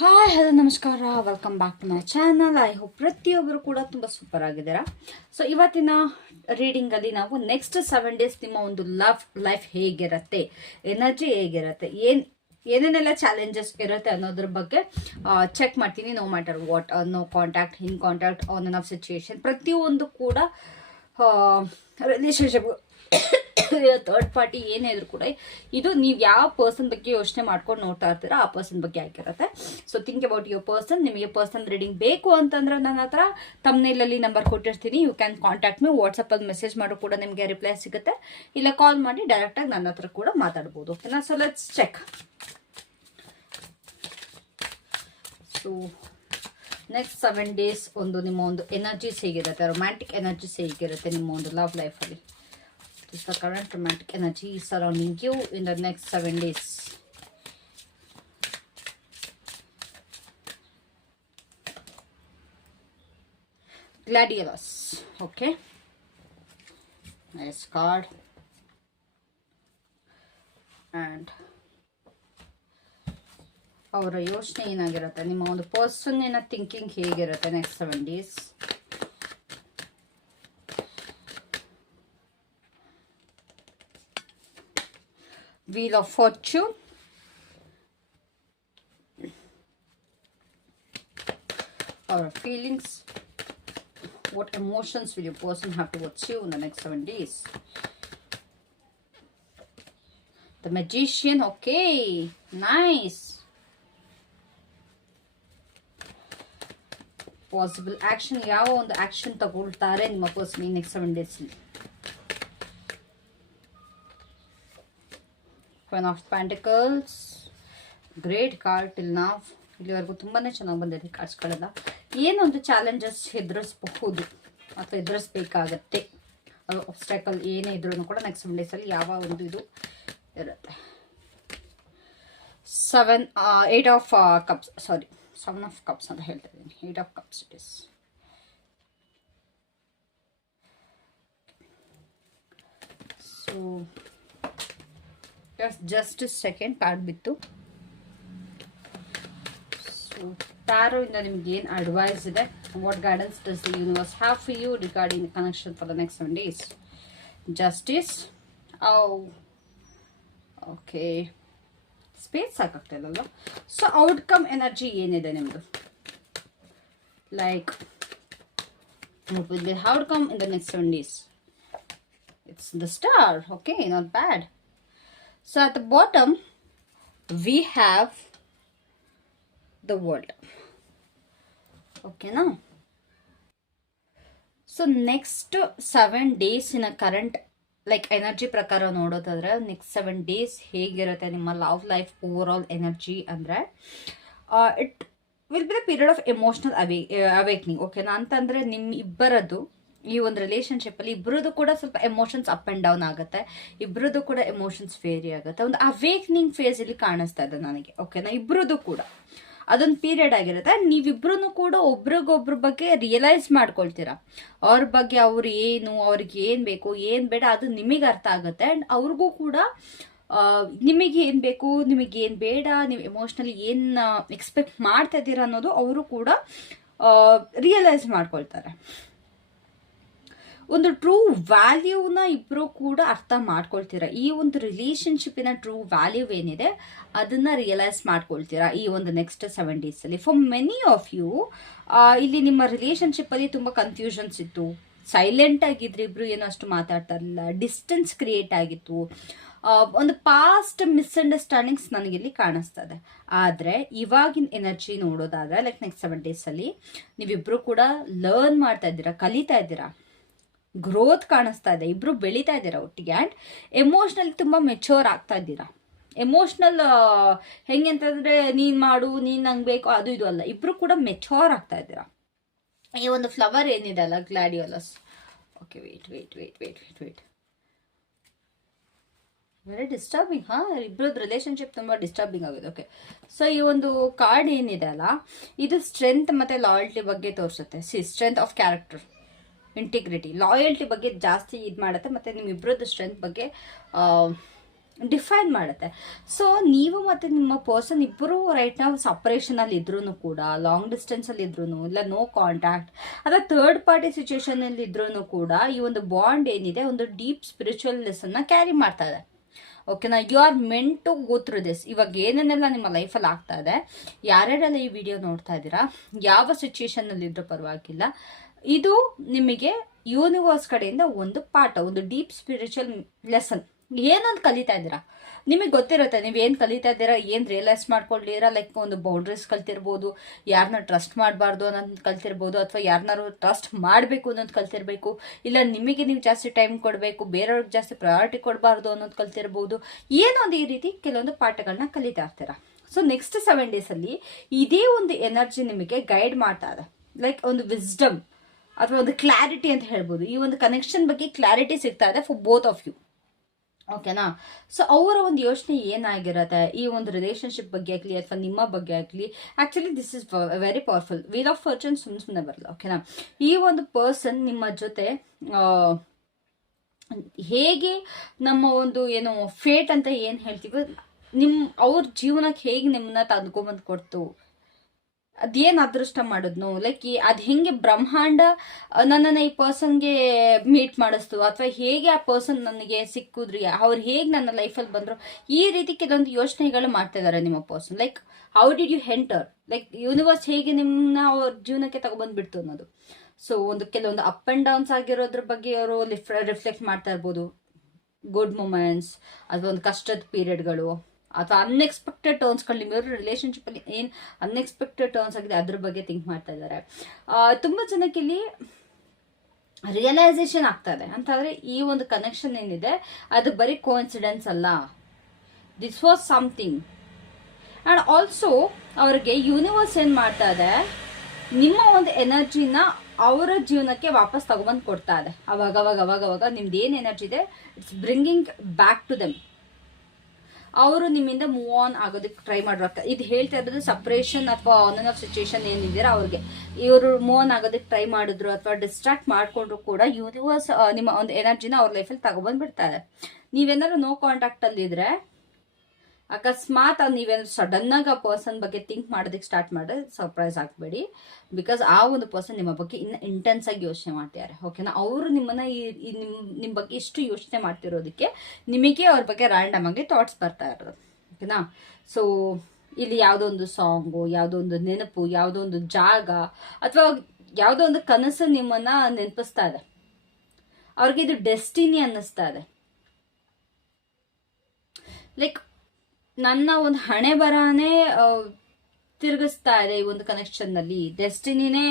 Hi hello ನಮಸ್ಕಾರ, welcome back to my channel. I hope ಪ್ರತಿಯೊಬ್ಬರು ಕೂಡ ತುಂಬ ಸೂಪರ್ ಆಗಿದ್ದೀರಾ. ಸೊ ಇವತ್ತಿನ ರೀಡಿಂಗಲ್ಲಿ ನಾವು ನೆಕ್ಸ್ಟ್ 7 ಡೇಸ್ ನಿಮ್ಮ ಒಂದು ಲೈಫ್ ಹೇಗಿರುತ್ತೆ, ಎನರ್ಜಿ ಹೇಗಿರುತ್ತೆ, ಏನೇನೆಲ್ಲ ಚಾಲೆಂಜಸ್ ಇರುತ್ತೆ ಅನ್ನೋದ್ರ ಬಗ್ಗೆ ಚೆಕ್ ಮಾಡ್ತೀನಿ. No matter what, no contact, in contact, on on off situation, ಪ್ರತಿಯೊಂದು ಕೂಡ ರಿಲೇಶನ್ಶಿಪ್ ಥರ್ಡ್ ಪಾರ್ಟಿ ಏನೇ ಇದ್ರು ಕೂಡ ಇದು ನೀವು ಯಾವ ಪರ್ಸನ್ ಬಗ್ಗೆ ಯೋಚನೆ ಮಾಡ್ಕೊಂಡು ನೋಡ್ತಾ ಇರ್ತೀರಾ ಆ ಪರ್ಸನ್ ಬಗ್ಗೆ ಆಗಿರುತ್ತೆ. So think about your person. ನಿಮಗೆ ಪರ್ಸನ್ ರೀಡಿಂಗ್ ಬೇಕು ಅಂತಂದ್ರೆ ನನ್ನ ಹತ್ರ ತಮ್ನೇಲಲ್ಲಿ ನಂಬರ್ ಕೊಟ್ಟಿರ್ತೀನಿ. You can contact me. ವಾಟ್ಸಪ್ಪಲ್ಲಿ ಮೆಸೇಜ್ ಮಾಡೋ ಕೂಡ ನಿಮಗೆ ರಿಪ್ಲೈ ಸಿಗುತ್ತೆ, ಇಲ್ಲ ಕಾಲ್ ಮಾಡಿ ಡೈರೆಕ್ಟಾಗಿ ನನ್ನ ಹತ್ರ ಕೂಡ ಮಾತಾಡ್ಬೋದು. ಓಕೆನಾ? So let's check. So next 7 days ನಿಮ್ಮ ಒಂದು ಎನರ್ಜೀಸ್ ಹೇಗಿರುತ್ತೆ, ರೊಮ್ಯಾಂಟಿಕ್ ಎನರ್ಜೀಸ್ ಹೇಗಿರುತ್ತೆ ನಿಮ್ಮ ಒಂದು ಲವ್ ಲೈಫಲ್ಲಿ. Is the current romantic energy surrounding you in the next 7 days. Gladiolus. Okay. Nice card. And ಅವರ ಯೋಚನೆ ಏನಾಗಿರುತ್ತೆ, ನಿಮ್ಮ ಒಂದು ಪರ್ಸನ್ ಏನ ಥಿಂಕಿಂಗ್ ಹೇಗಿರುತ್ತೆ next 7 days. Wheel of Fortune, our feelings, what emotions will your person have towards you in the next 7 days. The Magician. Okay, nice. Possible action, ಯಾವ ಒಂದು action ತಗೊಳ್ತಾರೆ ನಿಮ್ಮ person next 7 days. Queen of Pentacles, great card till ನಾವ್. ಇಲ್ಲಿವರೆಗೂ ತುಂಬಾನೇ ಚೆನ್ನಾಗಿ ಬಂದಿದೆ ಕಾರ್ಡ್ಸ್ಗಳೆಲ್ಲ. ಏನೊಂದು ಚಾಲೆಂಜಸ್ ಎದುರಿಸಬಹುದು ಅಥವಾ ಎದುರಿಸಬೇಕಾಗತ್ತೆ, ಅದು ಆಬ್ಸ್ಟ್ಯಾಕಲ್ ಏನೇ ಇದ್ರೂ ಕೂಡ ನೆಕ್ಸ್ಟ್ 7 ಡೇಸಲ್ಲಿ ಯಾವ ಒಂದು ಇದು ಇರುತ್ತೆ. 8 of cups, sorry 7 of cups ಅಂತ ಹೇಳ್ತಾ ಇದ್ದೀನಿ. 8 of cups it is. So just a second, card ಬಿತ್ತು. ಸೊ ಟ್ಯಾರೋ ಇಂದ ನಿಮ್ಗೆ ಏನು ಅಡ್ವೈಸ್ ಇದೆ, what guidance does the universe have for you regarding connection for the next 7 days. Justice. Okay, space ಸಾಕಾಗ್ತಿಲ್ಲಲ್ಲ. So outcome energy ಏನಿದೆ ನಿಮ್ಮದು, like will be outcome in the next 7 days. It's the star. Okay, not bad. So at the bottom we have the world. Okay now. So next 7 days in a current like energy ಪ್ರಕಾರ ನೋಡೋದಾದ್ರೆ next 7 days ಹೇಗಿರುತ್ತೆ ನಿಮ್ಮ love life over all energy ಅಂದ್ರೆ it will be the period of emotional awakening. ಓಕೆನಾ? ಅಂತಂದ್ರೆ ನಿಮ್ಮ ಇಬ್ಬರದ್ದು ಈ ಒಂದು ರಿಲೇಶನ್ಶಿಪ್ ಅಲ್ಲಿ ಇಬ್ಬರದು ಕೂಡ ಸ್ವಲ್ಪ ಎಮೋಷನ್ಸ್ ಅಪ್ ಅಂಡ್ ಡೌನ್ ಆಗುತ್ತೆ, ಇಬ್ಬರದು ಕೂಡ ಎಮೋಷನ್ಸ್ ವೇರಿ ಆಗುತ್ತೆ. ಒಂದು ಅವೇಕ್ನಿಂಗ್ ಫೇಸ್ ಇಲ್ಲಿ ಕಾಣಿಸ್ತಾ ಇದೆ ನನಗೆ. ಓಕೆನಾ? ಇಬ್ಬರದು ಕೂಡ ಅದೊಂದು ಪೀರಿಯಡ್ ಆಗಿರುತ್ತೆ. ನೀವಿಬ್ರು ಕೂಡ ಒಬ್ರಿಗೊಬ್ರ ಬಗ್ಗೆ ರಿಯಲೈಸ್ ಮಾಡ್ಕೊಳ್ತೀರಾ, ಅವ್ರ ಬಗ್ಗೆ ಅವ್ರು ಏನು, ಅವ್ರಿಗೆ ಏನ್ ಬೇಕು ಏನ್ ಬೇಡ ಅದು ನಿಮಗೆ ಅರ್ಥ ಆಗುತ್ತೆ. ಅಂಡ್ ಅವ್ರಿಗೂ ಕೂಡ ನಿಮಗೆ ಏನ್ ಬೇಕು ನಿಮಗೆ ಏನ್ ಬೇಡ, ನೀವು ಎಮೋಷ್ನಲಿ ಏನ್ ಎಕ್ಸ್ಪೆಕ್ಟ್ ಮಾಡ್ತಾ ಇದ್ದೀರಾ ಅನ್ನೋದು ಅವರು ಕೂಡ ರಿಯಲೈಸ್ ಮಾಡ್ಕೊಳ್ತಾರೆ. ಒಂದು ಟ್ರೂ ವ್ಯಾಲ್ಯೂನ ಇಬ್ರು ಕೂಡ ಅರ್ಥ ಮಾಡ್ಕೊಳ್ತೀರಾ. ಈ ಒಂದು ರಿಲೇಶನ್ಶಿಪ್ಪಿನ ಟ್ರೂ ವ್ಯಾಲ್ಯೂ ಏನಿದೆ ಅದನ್ನ ರಿಯಲೈಸ್ ಮಾಡ್ಕೊಳ್ತೀರಾ ಈ ಒಂದು ನೆಕ್ಸ್ಟ್ 7 ಡೇಸ್ ಅಲ್ಲಿ. ಫಾರ್ ಮೆನಿ ಆಫ್ ಯು ಇಲ್ಲಿ ನಿಮ್ಮ ರಿಲೇಶನ್ಶಿಪ್ ಅಲ್ಲಿ ತುಂಬಾ ಕನ್ಫ್ಯೂಷನ್ಸ್ ಇತ್ತು, ಸೈಲೆಂಟ್ ಆಗಿದ್ರೆ ಇಬ್ರು ಏನೋ ಅಷ್ಟು ಮಾತಾಡ್ತಾ ಇರಲಿಲ್ಲ, ಡಿಸ್ಟೆನ್ಸ್ ಕ್ರಿಯೇಟ್ ಆಗಿತ್ತು, ಒಂದು ಪಾಸ್ಟ್ ಮಿಸ್ಅಂಡರ್ಸ್ಟ್ಯಾಂಡಿಂಗ್ಸ್ ನನಗಿಲ್ಲಿ ಕಾಣಿಸ್ತಾ ಇದೆ. ಆದ್ರೆ ಇವಾಗಿನ ಎನರ್ಜಿ ನೋಡೋದಾದ್ರೆ ಲೈಕ್ ನೆಕ್ಸ್ಟ್ 7 ಡೇಸ್ ಅಲ್ಲಿ ನೀವಿಬ್ರು ಕೂಡ ಲರ್ನ್ ಮಾಡ್ತಾ ಇದ್ದೀರಾ, ಕಲಿತಾ ಇದ್ದೀರಾ, ಗ್ರೋತ್ ಕಾಣಿಸ್ತಾ ಇದೆ, ಇಬ್ರು ಬೆಳೀತಾ ಇದ್ದೀರಾ ಒಟ್ಟಿಗೆ. ಆ್ಯಂಡ್ ಎಮೋಷ್ನಲಿ ತುಂಬ ಮೆಚೂರ್ ಆಗ್ತಾ ಇದ್ದೀರಾ. ಎಮೋಷ್ನಲ್ ಹೆಂಗೆ ಅಂತಂದ್ರೆ ನೀನ್ ಮಾಡು, ನೀನ್ ನಂಗೆ ಬೇಕು ಅದು ಇದು ಅಲ್ಲ, ಇಬ್ರು ಕೂಡ ಮೆಚೂರ್ ಆಗ್ತಾ ಇದ್ದೀರಾ. ಈ ಒಂದು ಫ್ಲವರ್ ಏನಿದೆ ಅಲ್ಲ gladiolus. Okay, wait wait wait wait wait wait very disturbing. ಇಬ್ರದ್ದು ರಿಲೇಶನ್ಶಿಪ್ ತುಂಬಾ ಡಿಸ್ಟರ್ಬಿಂಗ್ ಆಗಿದೆ. ಓಕೆ, ಸೊ ಈ ಒಂದು ಕಾರ್ಡ್ ಏನಿದೆ ಅಲ್ಲ ಇದು ಸ್ಟ್ರೆಂತ್ ಮತ್ತೆ ಲಾಯಲ್ಟಿ ಬಗ್ಗೆ ತೋರಿಸುತ್ತೆ. Strength of character, integrity, loyalty ಬಗ್ಗೆ ಜಾಸ್ತಿ ಇದು ಮಾಡುತ್ತೆ. ಮತ್ತು ನಿಮ್ಮಿಬ್ಬರದ್ದು ಸ್ಟ್ರೆಂತ್ ಬಗ್ಗೆ ಡಿಫೈನ್ ಮಾಡುತ್ತೆ. ಸೊ ನೀವು ಮತ್ತು ನಿಮ್ಮ ಪರ್ಸನ್ ಇಬ್ಬರು ರೈಟ್ ನಾವು ಸಪ್ರೇಷನಲ್ಲಿ ಇದ್ರೂ ಕೂಡ, ಲಾಂಗ್ ಡಿಸ್ಟೆನ್ಸಲ್ಲಿ ಇದ್ರೂ, ಇಲ್ಲ ನೋ ಕಾಂಟ್ಯಾಕ್ಟ್ ಅಥವಾ ಥರ್ಡ್ ಪಾರ್ಟಿ ಸಿಚುವೇಶನಲ್ಲಿ ಇದ್ರೂ ಕೂಡ ಈ ಒಂದು ಬಾಂಡ್ ಏನಿದೆ ಒಂದು ಡೀಪ್ ಸ್ಪಿರಿಚುವಲ್ ಲೆಸನ್ನ ಕ್ಯಾರಿ ಮಾಡ್ತಾ ಇದೆ. ಓಕೆನಾ, you are meant to go through this. ಇವಾಗ ಏನೇನೆಲ್ಲ ನಿಮ್ಮ ಲೈಫಲ್ಲಿ ಆಗ್ತಾ ಇದೆ, ಯಾರ್ಯಾರೆಲ್ಲ ಈ ವಿಡಿಯೋ ನೋಡ್ತಾ ಇದ್ದೀರಾ, ಯಾವ ಸಿಚುವೇಶನ್ನಲ್ಲಿ ಇದ್ರೂ ಪರವಾಗಿಲ್ಲ, ಇದು ನಿಮಗೆ ಯೂನಿವರ್ಸ್ ಕಡೆಯಿಂದ ಒಂದು ಪಾಠ, ಒಂದು ಡೀಪ್ ಸ್ಪಿರಿಚುವಲ್ ಲೆಸನ್. ಏನಂತ ಕಲಿತಾ ಇದ್ದೀರಾ, ನಿಮಗೆ ಗೊತ್ತಿರುತ್ತೆ ನೀವು ಏನು ಕಲಿತಾ ಇದ್ದೀರಾ, ಏನು ರಿಯಲೈಸ್ ಮಾಡ್ಕೊಳ್ಳಿರ. ಲೈಕ್ ಒಂದು ಬೌಂಡ್ರೀಸ್ ಕಲ್ತಿರ್ಬೋದು, ಯಾರನ್ನ ಟ್ರಸ್ಟ್ ಮಾಡಬಾರ್ದು ಅನ್ನೋದು ಕಲ್ತಿರ್ಬೋದು, ಅಥವಾ ಯಾರನ್ನಾರು ಟ್ರಸ್ಟ್ ಮಾಡಬೇಕು ಅನ್ನೋದು ಕಲ್ತಿರ್ಬೇಕು, ಇಲ್ಲ ನಿಮಗೆ ನೀವು ಜಾಸ್ತಿ ಟೈಮ್ ಕೊಡಬೇಕು, ಬೇರೆಯವ್ರಿಗೆ ಜಾಸ್ತಿ ಪ್ರಯಾರಿಟಿ ಕೊಡಬಾರ್ದು ಅನ್ನೋದು ಕಲ್ತಿರ್ಬೋದು. ಏನೊಂದು ಈ ರೀತಿ ಕೆಲವೊಂದು ಪಾಠಗಳನ್ನ ಕಲಿತಾ ಇರ್ತೀರಾ. ಸೊ ನೆಕ್ಸ್ಟ್ 7 ಡೇಸಲ್ಲಿ ಇದೇ ಒಂದು ಎನರ್ಜಿ ನಿಮಗೆ ಗೈಡ್ ಮಾಡ್ತಾ ಇದೆ. ಲೈಕ್ ಒಂದು ವಿಸ್ಡಮ್ ಅಥವಾ ಒಂದು ಕ್ಲಾರಿಟಿ ಅಂತ ಹೇಳ್ಬೋದು. ಈ ಒಂದು ಕನೆಕ್ಷನ್ ಬಗ್ಗೆ ಕ್ಲಾರಿಟಿ ಸಿಗ್ತಾ ಇದೆ ಫಾರ್ ಬೋತ್ ಆಫ್ ಯು. ಓಕೆನಾ, ಸೊ ಅವರ ಒಂದು ಯೋಚನೆ ಏನಾಗಿರುತ್ತೆ ಈ ಒಂದು ರಿಲೇಶನ್ಶಿಪ್ ಬಗ್ಗೆ ಆಗಲಿ ಅಥವಾ ನಿಮ್ಮ ಬಗ್ಗೆ ಆಗಲಿ. Actually this is very powerful. Wheel of fortune ಸುಮ್ಮನೆ ಬರಲ್ಲ. ಓಕೆನಾ, ಈ ಒಂದು ಪರ್ಸನ್ ನಿಮ್ಮ ಜೊತೆ ಹೇಗೆ ನಮ್ಮ ಒಂದು ಏನು ಫೇಟ್ ಅಂತ ಏನು ಹೇಳ್ತೀವಿ, ಅವ್ರ ಜೀವನಕ್ಕೆ ಹೇಗೆ ನಿಮ್ಮನ್ನ ತಂದ್ಕೊಂಬಂದು ಕೊಡ್ತು, ಅದೇನು ಅದೃಷ್ಟ ಮಾಡಿದ್ನು, ಲೈಕ್ ಅದು ಹೆಂಗೆ ಬ್ರಹ್ಮಾಂಡ ನನ್ನನ್ನು ಈ ಪರ್ಸನ್ಗೆ ಮೀಟ್ ಮಾಡಿಸ್ತು, ಅಥವಾ ಹೇಗೆ ಆ ಪರ್ಸನ್ ನನಗೆ ಸಿಕ್ಕಿದ್ರಿ, ಅವ್ರು ಹೇಗೆ ನನ್ನ ಲೈಫಲ್ಲಿ ಬಂದರು, ಈ ರೀತಿ ಕೆಲವೊಂದು ಯೋಚನೆಗಳು ಮಾಡ್ತಾ ಇದ್ದಾರೆ ನಿಮ್ಮ person. Like how did you enter, like universe ಹೇಗೆ ನಿಮ್ಮನ್ನ ಅವ್ರ ಜೀವನಕ್ಕೆ ತಗೊಬಂದ್ಬಿಡ್ತು ಅನ್ನೋದು. ಸೊ ಒಂದು ಕೆಲವೊಂದು ಅಪ್ ಆ್ಯಂಡ್ ಡೌನ್ಸ್ ಆಗಿರೋದ್ರ ಬಗ್ಗೆ ಅವರು ರಿಫ್ಲೆಕ್ಟ್ ಮಾಡ್ತಾ ಇರ್ಬೋದು. ಗುಡ್ ಮೂಮೆಂಟ್ಸ್ ಅಥವಾ ಒಂದು ಕಷ್ಟದ ಪೀರಿಯಡ್ಗಳು ಅಥವಾ ಅನ್ಎಕ್ಸ್ಪೆಕ್ಟೆಡ್ ಟರ್ನ್ಸ್ಗಳು, ನಿಮ್ಮಿವ್ರ ರಿಲೇಶನ್ಶಿಪ್ಪಲ್ಲಿ ಏನು ಅನ್ಎಕ್ಸ್ಪೆಕ್ಟೆಡ್ ಟರ್ನ್ಸ್ ಆಗಿದೆ ಅದ್ರ ಬಗ್ಗೆ ಥಿಂಕ್ ಮಾಡ್ತಾ ಇದ್ದಾರೆ. ತುಂಬ ಜನಕ್ಕೆ ಇಲ್ಲಿ ರಿಯಲೈಸೇಷನ್ ಆಗ್ತಾ ಇದೆ ಅಂತಂದರೆ ಈ ಒಂದು ಕನೆಕ್ಷನ್ ಏನಿದೆ ಅದು ಬರೀ ಕೋಇನ್ಸಿಡೆನ್ಸ್ ಅಲ್ಲ, this was something. And also ಅವ್ರಿಗೆ ಯೂನಿವರ್ಸ್ ಏನು ಮಾಡ್ತಾ ಇದೆ, ನಿಮ್ಮ ಒಂದು ಎನರ್ಜಿನ ಅವರ ಜೀವನಕ್ಕೆ ವಾಪಸ್ ತಗೊಬಂದು ಕೊಡ್ತಾ ಇದೆ. ಅವಾಗ ನಿಮ್ದು ಏನು ಎನರ್ಜಿ ಇದೆ it's bringing back to them. ಅವರು ನಿಮ್ಮಿಂದ ಮೂವ್ ಆನ್ ಆಗೋದಕ್ಕೆ ಟ್ರೈ ಮಾಡಿರ್ತಾರೆ. ಇದು ಹೇಳ್ತಾ ಇರೋದು ಸಪ್ರೇಷನ್ ಅಥವಾ ಆನ್ ಆನ್ ಆಫ್ ಸಿಚುವೇಶನ್ ಏನಿದ್ದೀರಾ ಅವ್ರಿಗೆ, ಇವರು ಮೂವ್ ಆನ್ ಆಗೋದಕ್ಕೆ ಟ್ರೈ ಮಾಡಿದ್ರು ಅಥವಾ ಡಿಸ್ಟ್ರಾಕ್ಟ್ ಮಾಡ್ಕೊಂಡ್ರು ಕೂಡ ಯೂನಿವರ್ಸ್ ನಿಮ್ಮ ಒಂದು ಎನರ್ಜಿನ ಅವ್ರ ಲೈಫಲ್ಲಿ ತಗೊಬಂದ್ಬಿಡ್ತಾರೆ. ನೀವೇನಾದ್ರು ನೋ ಕಾಂಟ್ಯಾಕ್ಟ್ ಅಲ್ಲಿ ಇದ್ರೆ ಅಕಸ್ಮಾತ್ ನೀವೇನಾದ್ರು ಸಡನ್ ಆಗಿ ಆ ಪರ್ಸನ್ ಬಗ್ಗೆ ಥಿಂಕ್ ಮಾಡೋದಕ್ಕೆ ಸ್ಟಾರ್ಟ್ ಮಾಡಿದ್ರೆ ಸರ್ಪ್ರೈಸ್ ಆಗಬೇಡಿ. ಬಿಕಾಸ್ ಆ ಒಂದು ಪರ್ಸನ್ ನಿಮ್ಮ ಬಗ್ಗೆ ಇನ್ನು ಇಂಟೆನ್ಸ್ ಆಗಿ ಯೋಚನೆ ಮಾಡ್ತಿದ್ದಾರೆ. ಓಕೆನಾ, ಅವರು ನಿಮ್ಮನ್ನ ನಿಮ್ಮ ಬಗ್ಗೆ ಇಷ್ಟು ಯೋಚನೆ ಮಾಡ್ತಿರೋದಕ್ಕೆ ನಿಮಗೆ ಅವ್ರ ಬಗ್ಗೆ ರ್ಯಾಂಡಮ್ ಆಗಿ ಥಾಟ್ಸ್ ಬರ್ತಾ ಇರೋದು. ಓಕೆನಾ, ಸೊ ಇಲ್ಲಿ ಯಾವುದೋ ಒಂದು ಸಾಂಗು, ಯಾವುದೋ ಒಂದು ನೆನಪು, ಯಾವುದೋ ಒಂದು ಜಾಗ ಅಥವಾ ಯಾವುದೋ ಒಂದು ಕನಸು ನಿಮ್ಮನ್ನ ನೆನಪಿಸ್ತಾ ಇದೆ. ಅವ್ರಿಗೆ ಇದು ಡೆಸ್ಟಿನಿ ಅನ್ನಿಸ್ತಾ ಇದೆ. ಲೈಕ್ ನನ್ನ ಒಂದು ಹಣೆ ಬರನೇ ತಿರುಗಿಸ್ತಾ ಇದೆ ಈ ಒಂದು ಕನೆಕ್ಷನ್ನಲ್ಲಿ. ಡೆಸ್ಟಿನಿನೇ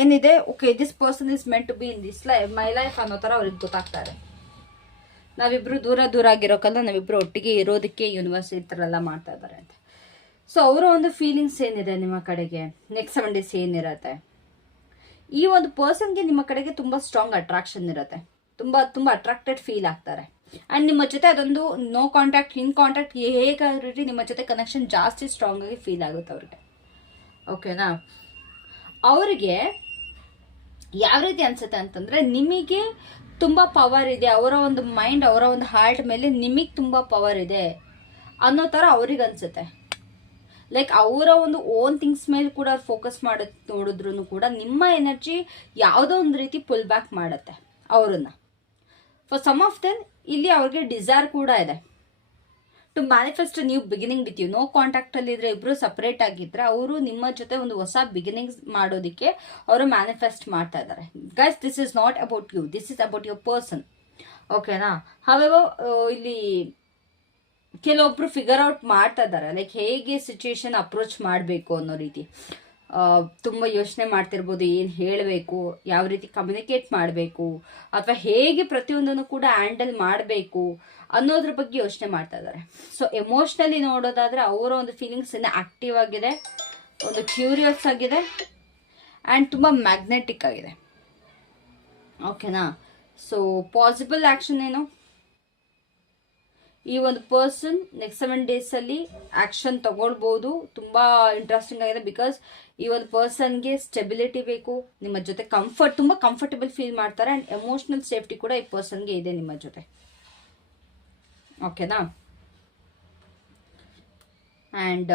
ಏನಿದೆ, okay this person is meant to be in this life, my life ಅನ್ನೋ ಥರ ಅವ್ರಿಗೆ ಗೊತ್ತಾಗ್ತಾ ಇದೆ. ನಾವಿಬ್ರು ದೂರ ಆಗಿರೋಕಲ್ಲ, ನಾವಿಬ್ರು ಒಟ್ಟಿಗೆ ಇರೋದಕ್ಕೆ ಯೂನಿವರ್ಸ್ ಈ ಥರ ಎಲ್ಲ ಮಾಡ್ತಾ ಇದ್ದಾರೆ ಅಂತ. ಸೊ ಅವರ ಒಂದು ಫೀಲಿಂಗ್ಸ್ ಏನಿದೆ ನಿಮ್ಮ ಕಡೆಗೆ ನೆಕ್ಸ್ಟ್ 7 ಡೇಸ್ ಏನಿರತ್ತೆ, ಈ ಒಂದು ಪರ್ಸನ್ಗೆ ನಿಮ್ಮ ಕಡೆಗೆ ತುಂಬ ಸ್ಟ್ರಾಂಗ್ ಅಟ್ರಾಕ್ಷನ್ ಇರುತ್ತೆ. ತುಂಬ ಅಟ್ರಾಕ್ಟೆಡ್ ಫೀಲ್ ಆಗ್ತಾರೆ. ಆ್ಯಂಡ್ ನಿಮ್ಮ ಜೊತೆ ಅದೊಂದು ನೋ ಕಾಂಟ್ಯಾಕ್ಟ್ ಇನ್ ಕಾಂಟ್ಯಾಕ್ಟ್ ಹೇಗಾದ್ರೂ ನಿಮ್ಮ ಜೊತೆ ಕನೆಕ್ಷನ್ ಜಾಸ್ತಿ ಸ್ಟ್ರಾಂಗ್ ಆಗಿ ಫೀಲ್ ಆಗುತ್ತೆ ಅವ್ರಿಗೆ. ಓಕೆನಾ, ಅವರಿಗೆ ಯಾವ ರೀತಿ ಅನ್ಸುತ್ತೆ ಅಂತಂದ್ರೆ ನಿಮಗೆ ತುಂಬ ಪವರ್ ಇದೆ, ಅವರ ಒಂದು ಮೈಂಡ್ ಅವರ ಒಂದು ಹಾರ್ಟ್ ಮೇಲೆ ನಿಮಗೆ ತುಂಬ ಪವರ್ ಇದೆ ಅನ್ನೋ ಥರ ಅವ್ರಿಗೆ ಅನ್ಸುತ್ತೆ. ಲೈಕ್ ಅವರ ಒಂದು ಓನ್ ಥಿಂಗ್ಸ್ ಮೇಲೆ ಕೂಡ ಅವ್ರು ಫೋಕಸ್ ನೋಡಿದ್ರು ಕೂಡ ನಿಮ್ಮ ಎನರ್ಜಿ ಯಾವುದೋ ಒಂದು ರೀತಿ ಪುಲ್ ಬ್ಯಾಕ್ ಮಾಡುತ್ತೆ ಅವ್ರನ್ನ. ಫಾರ್ ಸಮ್ ಆಫ್ ದೆನ್ ಇಲ್ಲಿ ಅವ್ರಿಗೆ ಡಿಸೈರ್ ಕೂಡ ಇದೆ to manifest new beginning with you. No contact ಅಲ್ಲಿ ಇದ್ರೆ, ಇಬ್ರು ಸಪರೇಟ್ ಆಗಿದ್ರೆ ಅವರು ನಿಮ್ಮ ಜೊತೆ ಒಂದು ಹೊಸ ಬಿಗಿನಿಂಗ್ಸ್ ಮಾಡೋದಕ್ಕೆ ಅವರು ಮ್ಯಾನಿಫೆಸ್ಟ್ ಮಾಡ್ತಾ ಇದ್ದಾರೆ. Guys, this is not about you, this is about your person. ಓಕೆನಾ, ಹವೆವರ್ ಇಲ್ಲಿ ಕೆಲವೊಬ್ರು ಫಿಗರ್ ಔಟ್ ಮಾಡ್ತಾ ಇದ್ದಾರೆ ಲೈಕ್ ಹೇಗೆ ಸಿಚುವೇಶನ್ ಅಪ್ರೋಚ್ ಮಾಡಬೇಕು ಅನ್ನೋ ರೀತಿ. ತುಂಬ ಯೋಚನೆ ಮಾಡ್ತಿರ್ಬೋದು, ಏನು ಹೇಳಬೇಕು, ಯಾವ ರೀತಿ ಕಮ್ಯುನಿಕೇಟ್ ಮಾಡಬೇಕು, ಅಥವಾ ಹೇಗೆ ಪ್ರತಿಯೊಂದನ್ನು ಕೂಡ ಹ್ಯಾಂಡಲ್ ಮಾಡಬೇಕು ಅನ್ನೋದ್ರ ಬಗ್ಗೆ ಯೋಚನೆ ಮಾಡ್ತಾ ಇದ್ದಾರೆ. ಸೊ ಎಮೋಷ್ನಲಿ ನೋಡೋದಾದ್ರೆ ಅವರ ಒಂದು ಫೀಲಿಂಗ್ಸ್ ಇನ್ನು ಆಕ್ಟಿವ್ ಆಗಿದೆ, ಒಂದು ಕ್ಯೂರಿಯಸ್ ಆಗಿದೆ ಆ್ಯಂಡ್ ತುಂಬ ಮ್ಯಾಗ್ನೆಟಿಕ್ ಆಗಿದೆ. ಓಕೆನಾ, ಸೊ ಪಾಸಿಬಲ್ ಆ್ಯಕ್ಷನ್ ಏನು, ಈ ಒಂದು ಪರ್ಸನ್ ನೆಕ್ಸ್ಟ್ 7 ಡೇಸಲ್ಲಿ ಆ್ಯಕ್ಷನ್ ತಗೊಳ್ಬೋದು. ತುಂಬ ಇಂಟ್ರೆಸ್ಟಿಂಗ್ ಆಗಿದೆ ಬಿಕಾಸ್ ಈ ಒಂದು ಪರ್ಸನ್ಗೆ ಸ್ಟೆಬಿಲಿಟಿ ಬೇಕು, ನಿಮ್ಮ ಜೊತೆ ತುಂಬ ಕಂಫರ್ಟಬಲ್ ಫೀಲ್ ಮಾಡ್ತಾರೆ ಆ್ಯಂಡ್ ಎಮೋಷ್ನಲ್ ಸೇಫ್ಟಿ ಕೂಡ ಈ ಪರ್ಸನ್ಗೆ ಇದೆ ನಿಮ್ಮ ಜೊತೆ. ಓಕೆನಾ. And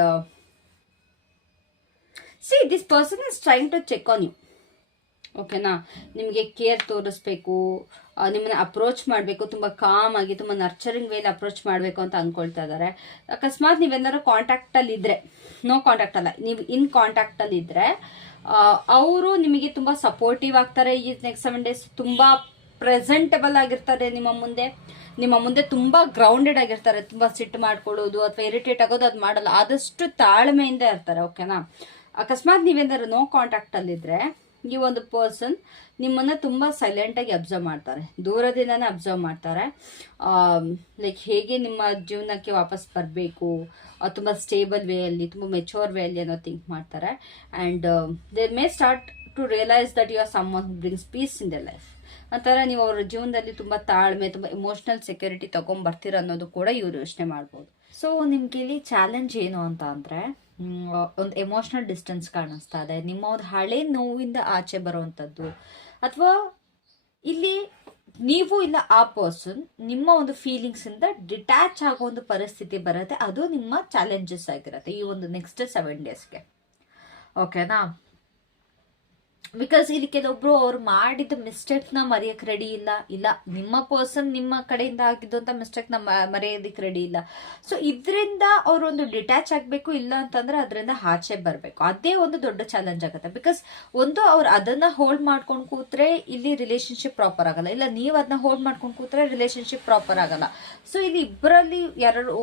see this person is trying to check on you. ಓಕೆನಾ, ನಿಮಗೆ ಕೇರ್ ತೋರಿಸ್ಬೇಕು, ನಿಮ್ಮನ್ನ ಅಪ್ರೋಚ್ ಮಾಡಬೇಕು, ತುಂಬ ಕಾಮ್ ಆಗಿ ತುಂಬ ನರ್ಚರಿಂಗ್ ವೇಲಿ ಅಪ್ರೋಚ್ ಮಾಡಬೇಕು ಅಂತ ಅಂದ್ಕೊಳ್ತಾ ಇದ್ದಾರೆ. ಅಕಸ್ಮಾತ್ ನೀವೆಂದಾರು ಕಾಂಟ್ಯಾಕ್ಟಲ್ಲಿ ಇದ್ದರೆ, ನೋ ಕಾಂಟ್ಯಾಕ್ಟ್ ಅಲ್ಲ, ನೀವು ಇನ್ ಕಾಂಟ್ಯಾಕ್ಟಲ್ಲಿ ಇದ್ದರೆ ಅವರು ನಿಮಗೆ ತುಂಬ ಸಪೋರ್ಟಿವ್ ಆಗ್ತಾರೆ. ಈ ನೆಕ್ಸ್ಟ್ 7 days ತುಂಬ ಪ್ರೆಸೆಂಟಬಲ್ ಆಗಿರ್ತಾರೆ ನಿಮ್ಮ ಮುಂದೆ ತುಂಬ ಗ್ರೌಂಡೆಡ್ ಆಗಿರ್ತಾರೆ. ತುಂಬ ಸಿಟ್ಟು ಮಾಡ್ಕೊಳ್ಳೋದು ಅಥವಾ ಇರಿಟೇಟ್ ಆಗೋದು ಅದು ಮಾಡಲ್ಲ, ಆದಷ್ಟು ತಾಳ್ಮೆಯಿಂದ ಇರ್ತಾರೆ. ಓಕೆನಾ. ಅಕಸ್ಮಾತ್ ನೀವೇನಾದ್ರು ನೋ ಕಾಂಟ್ಯಾಕ್ಟಲ್ಲಿದ್ದರೆ ಈ ಒಂದು ಪರ್ಸನ್ ನಿಮ್ಮನ್ನು ತುಂಬ ಸೈಲೆಂಟಾಗಿ ಅಬ್ಸರ್ವ್ ಮಾಡ್ತಾರೆ, ದೂರದಿಂದನೇ ಅಬ್ಸರ್ವ್ ಮಾಡ್ತಾರೆ. ಲೈಕ್ ಹೇಗೆ ನಿಮ್ಮ ಜೀವನಕ್ಕೆ ವಾಪಸ್ ಬರಬೇಕು, ತುಂಬ ಸ್ಟೇಬಲ್ ವೇಯಲ್ಲಿ, ತುಂಬ ಮೆಚೂರ್ ವೇಯಲ್ಲಿ ಅನ್ನೋ ಥಿಂಕ್ ಮಾಡ್ತಾರೆ. And they may start to realise that you are someone who brings peace in the life. ಅಂತರ ನೀವು ಅವರ ಜೀವನದಲ್ಲಿ ತುಂಬ ತಾಳ್ಮೆ, ತುಂಬ ಇಮೋಷ್ನಲ್ ಸೆಕ್ಯೂರಿಟಿ ತೊಗೊಂಬರ್ತೀರ ಅನ್ನೋದು ಕೂಡ ಇವರು ಯೋಚನೆ ಮಾಡ್ಬೋದು. ಸೊ ನಿಮ್ಗೆ ಇಲ್ಲಿ ಚಾಲೆಂಜ್ ಏನು ಅಂತ ಅಂದರೆ, ಒಂದು ಎಮೋಷ್ನಲ್ ಡಿಸ್ಟೆನ್ಸ್ ಕಾಣಿಸ್ತಾ ಇದೆ, ನಿಮ್ಮ ಒಂದು ಹಳೆ ನೋವಿಂದ ಆಚೆ ಬರುವಂಥದ್ದು, ಅಥವಾ ಇಲ್ಲಿ ನೀವು ಇಲ್ಲ ಆ ಪರ್ಸನ್ ನಿಮ್ಮ ಒಂದು ಫೀಲಿಂಗ್ಸಿಂದ ಡಿಟ್ಯಾಚ್ ಆಗೋ ಒಂದು ಪರಿಸ್ಥಿತಿ ಬರುತ್ತೆ. ಅದು ನಿಮ್ಮ ಚಾಲೆಂಜಸ್ ಆಗಿರುತ್ತೆ ಈ ಒಂದು ನೆಕ್ಸ್ಟ್ 7 daysಗೆ. ಓಕೆನಾ. ಬಿಕಾಸ್ ಇಲ್ಲಿ ಕೆಲವೊಬ್ರು ಅವ್ರು ಮಾಡಿದ ಮಿಸ್ಟೇಕ್ನ ಮರೆಯಕ್ಕೆ ರೆಡಿ ಇಲ್ಲ ನಿಮ್ಮ ಪರ್ಸನ್ ನಿಮ್ಮ ಕಡೆಯಿಂದ ಆಗಿದ್ದಂಥ ಮಿಸ್ಟೇಕ್ನ ಮರೆಯೋದಕ್ಕೆ ರೆಡಿ ಇಲ್ಲ. ಸೊ ಇದರಿಂದ ಅವರೊಂದು ಡಿಟ್ಯಾಚ್ ಆಗಬೇಕು, ಇಲ್ಲ ಅಂತಂದ್ರೆ ಅದರಿಂದ ಆಚೆ ಬರಬೇಕು. ಅದೇ ಒಂದು ದೊಡ್ಡ ಚಾಲೆಂಜ್ ಆಗುತ್ತೆ. ಬಿಕಾಸ್ ಒಂದು ಅವ್ರು ಅದನ್ನ ಹೋಲ್ಡ್ ಮಾಡ್ಕೊಂಡು ಕೂತ್ರೆ ಇಲ್ಲಿ ರಿಲೇಶನ್ಶಿಪ್ ಪ್ರಾಪರ್ ಆಗಲ್ಲ, ಇಲ್ಲ ನೀವು ಅದನ್ನ ಹೋಲ್ಡ್ ಮಾಡ್ಕೊಂಡು ಕೂತ್ರೆ ರಿಲೇಶನ್ಶಿಪ್ ಪ್ರಾಪರ್ ಆಗಲ್ಲ. ಸೊ ಇಲ್ಲಿ ಇಬ್ಬರಲ್ಲಿ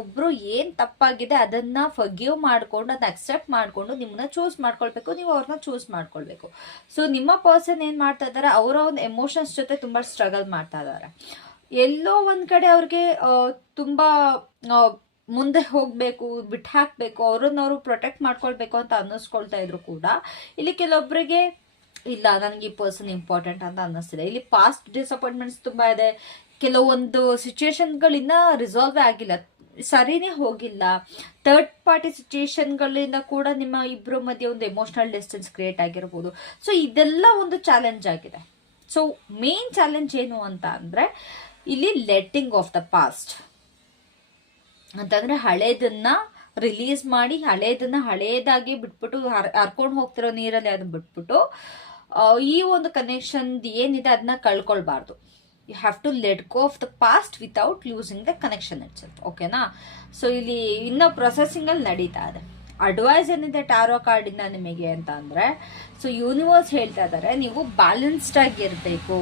ಒಬ್ರು ಏನ್ ತಪ್ಪಾಗಿದೆ ಅದನ್ನ ಫರ್ಗಿವ್ ಮಾಡ್ಕೊಂಡು, ಅದನ್ನ ಅಕ್ಸೆಪ್ಟ್ ಮಾಡ್ಕೊಂಡು ನಿಮ್ಮನ್ನ ಚೂಸ್ ಮಾಡ್ಕೊಳ್ಬೇಕು, ನೀವು ಅವ್ರನ್ನ ಚೂಸ್ ಮಾಡ್ಕೊಳ್ಬೇಕು. ಸೊ ನಿಮ್ಮ ಪರ್ಸನ್ ಏನ್ ಮಾಡ್ತಾ ಇದ್ದಾರೆ, ಅವರ ಒಂದು ಎಮೋಷನ್ಸ್ ಜೊತೆ ತುಂಬಾ ಸ್ಟ್ರಗಲ್ ಮಾಡ್ತಾ ಇದ್ದಾರೆ. ಎಲ್ಲೋ ಒಂದ್ ಕಡೆ ಅವ್ರಿಗೆ ತುಂಬಾ ಮುಂದೆ ಹೋಗ್ಬೇಕು, ಬಿಟ್ಟು ಹಾಕ್ಬೇಕು, ಅವ್ರನ್ನವರು ಪ್ರೊಟೆಕ್ಟ್ ಮಾಡ್ಕೊಳ್ಬೇಕು ಅಂತ ಅನ್ನಿಸ್ಕೊಳ್ತಾ ಇದ್ರು ಕೂಡ ಇಲ್ಲಿ ಕೆಲವೊಬ್ಬರಿಗೆ ಇಲ್ಲ ನನಗೆ ಈ ಪರ್ಸನ್ ಇಂಪಾರ್ಟೆಂಟ್ ಅಂತ ಅನ್ನಿಸ್ತಿದೆ. ಇಲ್ಲಿ ಪಾಸ್ಟ್ ಡಿಸಪಾಯಿಂಟ್ಮೆಂಟ್ಸ್ ತುಂಬಾ ಇದೆ, ಕೆಲವೊಂದು ಸಿಚುವೇಶನ್ಗಳಿಂದ ರಿಸಾಲ್ವ್ ಆಗಿಲ್ಲ, ಸರಿನೇ ಹೋಗಿಲ್ಲ. ಥರ್ಡ್ ಪಾರ್ಟಿ ಸಿಚುಯೇಷನ್ಗಳಿಂದ ಕೂಡ ನಿಮ್ಮ ಇಬ್ಬರ ಮಧ್ಯೆ ಒಂದು ಎಮೋಷನಲ್ ಡಿಸ್ಟೆನ್ಸ್ ಕ್ರಿಯೇಟ್ ಆಗಿರ್ಬೋದು. ಸೊ ಇದೆಲ್ಲ ಒಂದು ಚಾಲೆಂಜ್ ಆಗಿದೆ. ಸೊ ಮೇನ್ ಚಾಲೆಂಜ್ ಏನು ಅಂತ ಅಂದ್ರೆ ಇಲ್ಲಿ ಲೆಟ್ಟಿಂಗ್ ಆಫ್ ದ ಪಾಸ್ಟ್ ಅಂತಂದ್ರೆ ಹಳೇದನ್ನ ರಿಲೀಸ್ ಮಾಡಿ, ಹಳೇದನ್ನ ಹಳೇದಾಗಿ ಬಿಟ್ಬಿಟ್ಟು, ಹರ್ಕೊಂಡು ಹೋಗ್ತಿರೋ ನೀರಲ್ಲಿ ಅದನ್ನ ಬಿಟ್ಬಿಟ್ಟು ಈ ಒಂದು ಕನೆಕ್ಷನ್ ಏನಿದೆ ಅದನ್ನ ಕಳ್ಕೊಳ್ಬಾರ್ದು. You have to let go of the past without losing the connection itself. ಓಕೆನಾ. ಸೊ ಇಲ್ಲಿ ಇನ್ನೂ ಪ್ರೊಸೆಸಿಂಗ್ ಅಲ್ಲಿ ನಡೀತಾ ಇದೆ. ಅಡ್ವೈಸ್ ಏನಿದೆ ಟಾರೋ ಕಾರ್ಡ್ ಇಂದ ನಿಮಗೆ ಅಂತ ಅಂದ್ರೆ, ಸೊ ಯೂನಿವರ್ಸ್ ಹೇಳ್ತಾ ಇದ್ದಾರೆ ನೀವು ಬ್ಯಾಲೆನ್ಸ್ಡ್ ಆಗಿರ್ಬೇಕು,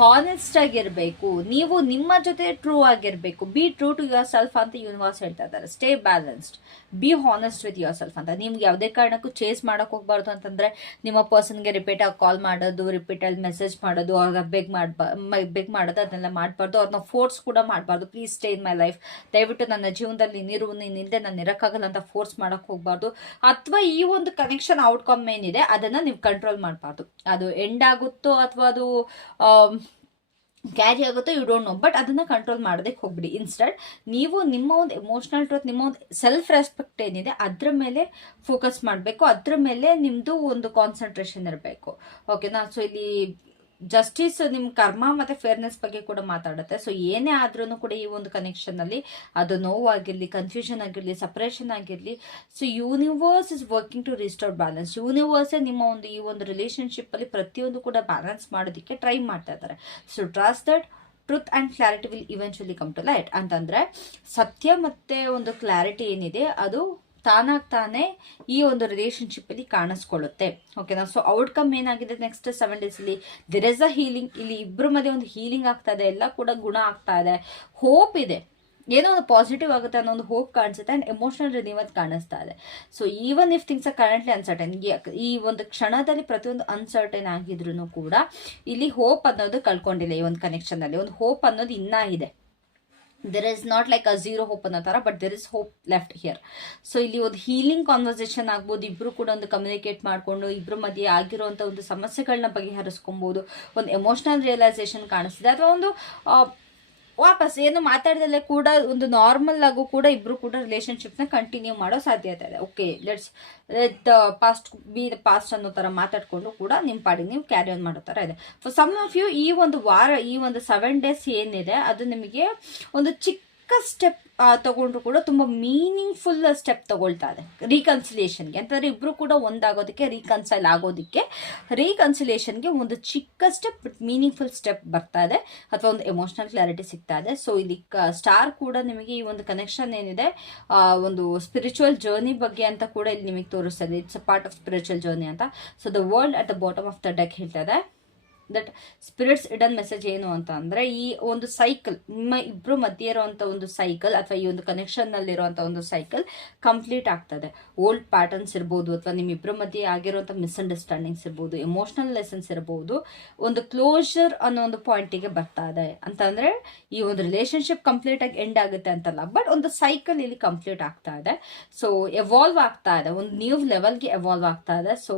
ಹಾನೆಸ್ಟ್ ಆಗಿರ್ಬೇಕು, ನೀವು ನಿಮ್ಮ ಜೊತೆ ಟ್ರೂ ಆಗಿರ್ಬೇಕು, be true to yourself ಅಂತ ಯೂನಿವರ್ಸ್ ಹೇಳ್ತಾ ಇದ್ದಾರೆ. Stay balanced, be honest with yourself ಅಂತ. ನಿಮ್ಗೆ ಯಾವುದೇ ಕಾರಣಕ್ಕೂ ಚೇಸ್ ಮಾಡಕ್ ಹೋಗ್ಬಾರ್ದು. ಅಂತಂದ್ರೆ ನಿಮ್ಮ ಪರ್ಸನ್ಗೆ ರಿಪೀಟ್ ಆಗಿ ಕಾಲ್ ಮಾಡೋದು, ರಿಪೀಟ್ ಆಗಿ ಮೆಸೇಜ್ ಮಾಡೋದು, ಅವ್ರಿಗೆ ಬೆಗ್ ಮಾಡೋದು, ಅದನ್ನೆಲ್ಲ ಮಾಡಬಾರ್ದು. ಅವ್ರನ್ನ ಫೋರ್ಸ್ ಕೂಡ ಮಾಡಬಾರ್ದು. Please stay in my life, ದಯವಿಟ್ಟು ನನ್ನ ಜೀವನದಲ್ಲಿ ನೀನಿಲ್ಲದೆ ನಾನು ಇರಕ್ಕಾಗಲ್ಲ ಅಂತ ಫೋರ್ಸ್ ಮಾಡಕ್ ಹೋಗ್ಬಾರ್ದು. ಅಥವಾ ಈ ಒಂದು ಕನೆಕ್ಷನ್ ಔಟ್ಕಮ್ ಏನಿದೆ ಅದನ್ನ ನೀವು ಕಂಟ್ರೋಲ್ ಮಾಡಬಾರ್ದು. ಅದು ಎಂಡ್ ಆಗುತ್ತೋ ಅಥವಾ ಅದು ಕ್ಯಾರಿ ಆಗುತ್ತೋ ಯು ಡೋಂಟ್ ನೋ, ಬಟ್ ಅದನ್ನ ಕಂಟ್ರೋಲ್ ಮಾಡೋದಕ್ಕೆ ಹೋಗ್ಬಿಡಿ. ಇನ್ಸ್ಟೆಡ್ ನೀವು ನಿಮ್ಮ ಒಂದು ಎಮೋಷನಲ್ ಟ್ರೂತ್, ನಿಮ್ಮ ಒಂದು ಸೆಲ್ಫ್ ರೆಸ್ಪೆಕ್ಟ್ ಏನಿದೆ ಅದ್ರ ಮೇಲೆ ಫೋಕಸ್ ಮಾಡಬೇಕು, ಅದ್ರ ಮೇಲೆ ನಿಮ್ದು ಒಂದು ಕಾನ್ಸಂಟ್ರೇಷನ್ ಇರಬೇಕು. ಓಕೆನಾ. ಸೊ ಇಲ್ಲಿ ಜಸ್ಟಿಸ್, ನಿಮ್ ಕರ್ಮ ಮತ್ತೆ ಫೇರ್ನೆಸ್ ಬಗ್ಗೆ ಕೂಡ ಮಾತಾಡುತ್ತೆ. ಸೊ ಏನೇ ಆದ್ರೂ ಕೂಡ ಈ ಒಂದು ಕನೆಕ್ಷನ್ ಅಲ್ಲಿ ಅದು ನೋವಾಗಿರ್ಲಿ, ಕನ್ಫ್ಯೂಷನ್ ಆಗಿರ್ಲಿ, ಸಪರೇಷನ್ ಆಗಿರ್ಲಿ, so universe is working to restore balance. Universe ನಿಮ್ಮ ಒಂದು ಈ ಒಂದು ರಿಲೇಶನ್ಶಿಪ್ ಅಲ್ಲಿ ಪ್ರತಿಯೊಂದು ಕೂಡ ಬ್ಯಾಲೆನ್ಸ್ ಮಾಡೋದಕ್ಕೆ ಟ್ರೈ ಮಾಡ್ತಾ ಇದ್ದಾರೆ. So trust that truth and clarity will eventually come to light ಅಂತಂದ್ರೆ, ಸತ್ಯ ಮತ್ತೆ ಒಂದು ಕ್ಲಾರಿಟಿ ಏನಿದೆ ಅದು ತಾನೇ ಈ ಒಂದು ರಿಲೇಶನ್ಶಿಪ್ ಅಲ್ಲಿ ಕಾಣಿಸ್ಕೊಳ್ಳುತ್ತೆ. ಓಕೆನಾ. ಸೊ ಔಟ್ಕಮ್ ಏನಾಗಿದೆ ನೆಕ್ಸ್ಟ್ 7 days ಅಲ್ಲಿ ದೇರ್ ಇಸ್ ಅ ಹೀಲಿಂಗ್. ಇಲ್ಲಿ ಇಬ್ಬರ ಮಧ್ಯೆ ಒಂದು ಹೀಲಿಂಗ್ ಆಗ್ತಾ ಇದೆ, ಎಲ್ಲ ಕೂಡ ಗುಣ ಆಗ್ತಾ ಇದೆ, ಹೋಪ್ ಇದೆ, ಏನೋ ಒಂದು ಪಾಸಿಟಿವ್ ಆಗುತ್ತೆ ಅನ್ನೋ ಒಂದು ಹೋಪ್ ಕಾಣಿಸುತ್ತೆ. ಅಂಡ್ ಎಮೋಷನಲ್ ರಿನ್ಯೂವಲ್ ಕಾಣಿಸ್ತಾ ಇದೆ. So even if things are currently uncertain, ಈ ಒಂದು ಕ್ಷಣದಲ್ಲಿ ಪ್ರತಿಯೊಂದು ಅನ್ಸರ್ಟನ್ ಆಗಿದ್ರು ಕೂಡ ಇಲ್ಲಿ ಹೋಪ್ ಅನ್ನೋದು ಕಳ್ಕೊಂಡಿಲ್ಲ. ಈ ಒಂದು ಕನೆಕ್ಷನ್ ಅಲ್ಲಿ ಒಂದು ಹೋಪ್ ಅನ್ನೋದು ಇನ್ನೂ ಇದೆ. there is not like a zero hope ಅನ್ನೋ ತರ, but there is hope left here. So ಇಲ್ಲಿ ಒಂದು ಹೀಲಿಂಗ್ ಕಾನ್ವರ್ಸೇಷನ್ ಆಗ್ಬೋದು, ಇಬ್ರು ಕೂಡ ಒಂದು ಕಮ್ಯುನಿಕೇಟ್ ಮಾಡ್ಕೊಂಡು ಇಬ್ರು ಮಧ್ಯೆ ಆಗಿರುವಂತ ಒಂದು ಸಮಸ್ಯೆಗಳನ್ನ ಬಗೆಹರಿಸ್ಕೊಬಹುದು, ಒಂದು ಎಮೋಷನಲ್ ರಿಯಲೈಸೇಷನ್ ಕಾಣಿಸ್ತಿದೆ, ಅಥವಾ ಒಂದು ವಾಪಸ್ ಏನು ಮಾತಾಡಿದಲ್ಲೇ ಕೂಡ ಒಂದು ನಾರ್ಮಲ್ ಆಗು ಕೂಡ ಇಬ್ರು ಕೂಡ ರಿಲೇಶನ್ಶಿಪ್ ನ ಕಂಟಿನ್ಯೂ ಮಾಡೋ ಸಾಧ್ಯತೆ ಇದೆ. Okay, let the past B the past ಅನ್ನೋ ತರ ಮಾತಾಡ್ಕೊಂಡು ಕೂಡ ನಿಮ್ ಪಾಡಿಗೆ ನೀವು ಕ್ಯಾರಿ ಆನ್ ಮಾಡೋ ತರ ಇದೆ. ಫಾರ್ ಸಮ್ ಆಫ್ ಯು ಈ ಒಂದು ವಾರ, ಈ ಒಂದು 7 days ಏನಿದೆ ಅದು ನಿಮಗೆ ಒಂದು ಚಿಕ್ಕ ಸ್ಟೆಪ್ ತಗೊಂಡ್ರು ಕೂಡ ತುಂಬ ಮೀನಿಂಗ್ಫುಲ್ ಸ್ಟೆಪ್ ತಗೊಳ್ತಾ ಇದೆ ರೀಕನ್ಸಿಲೇಷನ್ಗೆ. ಅಂತಂದರೆ ಇಬ್ಬರು ಕೂಡ ಒಂದಾಗೋದಕ್ಕೆ, ರೀಕನ್ಸಿಲೇಷನ್ಗೆ ಒಂದು ಚಿಕ್ಕ ಸ್ಟೆಪ್ ಬಟ್ ಮೀನಿಂಗ್ಫುಲ್ ಸ್ಟೆಪ್ ಬರ್ತಾ ಇದೆ, ಅಥವಾ ಒಂದು ಎಮೋಷನಲ್ ಕ್ಲಾರಿಟಿ ಸಿಗ್ತಾ ಇದೆ. ಸೊ ಇಲ್ಲಿ ಸ್ಟಾರ್ ಕೂಡ ನಿಮಗೆ ಈ ಒಂದು ಕನೆಕ್ಷನ್ ಏನಿದೆ ಒಂದು ಸ್ಪಿರಿಚುವಲ್ ಜರ್ನಿ ಬಗ್ಗೆ ಅಂತ ಕೂಡ ಇಲ್ಲಿ ನಿಮಗೆ ತೋರಿಸ್ತದೆ. It's a part of spiritual journey ಅಂತ. So the world at the bottom of the deck ಹೇಳ್ತಾ ಇದೆ ದಟ್ ಸ್ಪಿರಿಟ್ಸ್ ಇಡನ್ ಮೆಸೇಜ್ ಏನು ಅಂತ ಅಂದ್ರೆ, ಈ ಒಂದು ಸೈಕಲ್, ನಿಮ್ಮ ಇಬ್ರು ಮಧ್ಯೆ ಇರುವಂತ ಒಂದು ಸೈಕಲ್ ಅಥವಾ ಈ ಒಂದು ಕನೆಕ್ಷನ್ ನಲ್ಲಿ ಇರುವಂತ ಒಂದು ಸೈಕಲ್ ಕಂಪ್ಲೀಟ್ ಆಗ್ತದೆ. ಓಲ್ಡ್ ಪ್ಯಾಟರ್ನ್ಸ್ ಇರ್ಬೋದು, ಅಥವಾ ನಿಮ್ಮ ಇಬ್ರು ಮಧ್ಯೆ ಆಗಿರುವಂತ ಮಿಸ್ಅಂಡರ್ಸ್ಟ್ಯಾಂಡಿಂಗ್ಸ್ ಇರ್ಬೋದು, ಎಮೋಷನಲ್ ಲೆಸನ್ಸ್ ಇರ್ಬೋದು, ಒಂದು ಕ್ಲೋಜರ್ ಅನ್ನೋ ಒಂದು ಪಾಯಿಂಟಿಗೆ ಬರ್ತಾ ಇದೆ. ಅಂತಂದ್ರೆ ಈ ಒಂದು ರಿಲೇಶನ್ಶಿಪ್ ಕಂಪ್ಲೀಟ್ ಆಗಿ ಎಂಡ್ ಆಗುತ್ತೆ ಅಂತಲ್ಲ, ಬಟ್ ಒಂದು ಸೈಕಲ್ ಇಲ್ಲಿ ಕಂಪ್ಲೀಟ್ ಆಗ್ತಾ ಇದೆ. ಸೊ ಎವಾಲ್ವ್ ಆಗ್ತಾ ಇದೆ, ಒಂದು ನ್ಯೂ ಲೆವೆಲ್ಗೆ ಎವಾಲ್ವ್ ಆಗ್ತಾ ಇದೆ. ಸೊ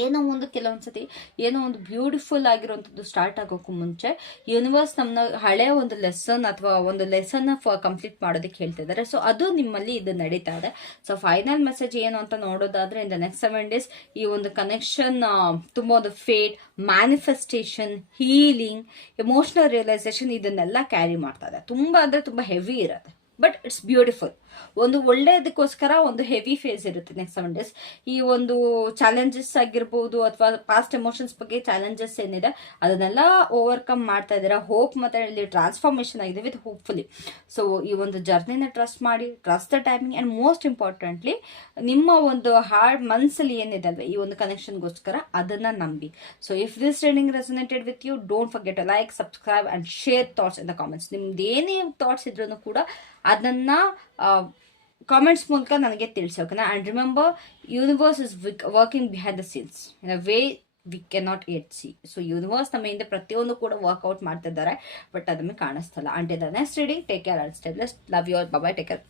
ಏನೋ ಒಂದು ಕೆಲವೊಂದ್ಸತಿ ಏನೋ ಒಂದು ಬ್ಯೂಟಿಫುಲ್ ಆಗಿರುವಂಥದ್ದು ಸ್ಟಾರ್ಟ್ ಆಗೋಕ್ಕೂ ಮುಂಚೆ ಯೂನಿವರ್ಸ್ ನಮ್ಮನ್ನ ಹಳೆ ಒಂದು ಲೆಸನ್ ಅಥವಾ ಒಂದು ಲೆಸನ್ ಕಂಪ್ಲೀಟ್ ಮಾಡೋದಕ್ಕೆ ಹೇಳ್ತಿದ್ದಾರೆ. ಸೊ ಅದು ನಿಮ್ಮಲ್ಲಿ ಇದು ನಡೀತಾ ಇದೆ. ಸೊ ಫೈನಲ್ ಮೆಸೇಜ್ ಏನು ಅಂತ ನೋಡೋದಾದ್ರೆ, ಇನ್ ದ ನೆಕ್ಸ್ಟ್ 7 days ಈ ಒಂದು ಕನೆಕ್ಷನ್ ತುಂಬ ಒಂದು fate, manifestation, healing, emotional realisation ಇದನ್ನೆಲ್ಲ ಕ್ಯಾರಿ ಮಾಡ್ತಾ ಇದೆ. ತುಂಬ ಅಂದರೆ ತುಂಬ ಹೆವಿ ಇರುತ್ತೆ, ಬಟ್ ಇಟ್ಸ್ ಬ್ಯೂಟಿಫುಲ್. ಒಂದು ಒಳ್ಳೆಯದಕ್ಕೋಸ್ಕರ ಒಂದು ಹೆವಿ ಫೇಸ್ ಇರುತ್ತೆ ನೆಕ್ಸ್ಟ್ 7 days. ಈ ಒಂದು ಚಾಲೆಂಜಸ್ ಆಗಿರ್ಬೋದು ಅಥವಾ ಪಾಸ್ಟ್ ಎಮೋಷನ್ಸ್ ಬಗ್ಗೆ ಚಾಲೆಂಜಸ್ ಏನಿದೆ ಅದನ್ನೆಲ್ಲ ಓವರ್ಕಮ್ ಮಾಡ್ತಾ ಇದ್ದೀರಾ. ಹೋಪ್ ಮತ್ತೆ ಇಲ್ಲಿ ಟ್ರಾನ್ಸ್ಫಾರ್ಮೇಶನ್ ಆಗಿದೆ ವಿತ್ ಹೋಪ್ಫುಲಿ. ಸೊ ಈ ಒಂದು ಜರ್ನಿನ ಟ್ರಸ್ಟ್ ಮಾಡಿ, trust the timing, and most importantly ನಿಮ್ಮ ಒಂದು ಹಾರ್ಡ್ ಮನ್ಸಲ್ಲಿ ಏನಿದೆ ಅಲ್ವೇ ಈ ಒಂದು ಕನೆಕ್ಷನ್ಗೋಸ್ಕರ ಅದನ್ನ ನಂಬಿ. So if this reading resonated with you, don't forget like, subscribe and share thoughts in the comments. ನಿಮ್ದು ಏನೇ ಥಾಟ್ಸ್ ಇದ್ರೂ ಕೂಡ ಅದನ್ನ ಕಾಮೆಂಟ್ಸ್ ಮೂಲಕ ನನಗೆ ತಿಳಿಸಿ, ಓಕೆನಾ? And remember, universe is working behind the scenes in a way we can not yet see. So universe ನಮ್ಮ ಹಿಂದೆ ಪ್ರತಿಯೊಂದು ಕೂಡ ವರ್ಕ್ಔಟ್ ಮಾಡ್ತಿದ್ದಾರೆ, ಬಟ್ ಅದನ್ನು ಕಾಣಿಸ್ತಲ್ಲ. Until the next reading, take care, all stay blessed, love you all, bye bye, take care.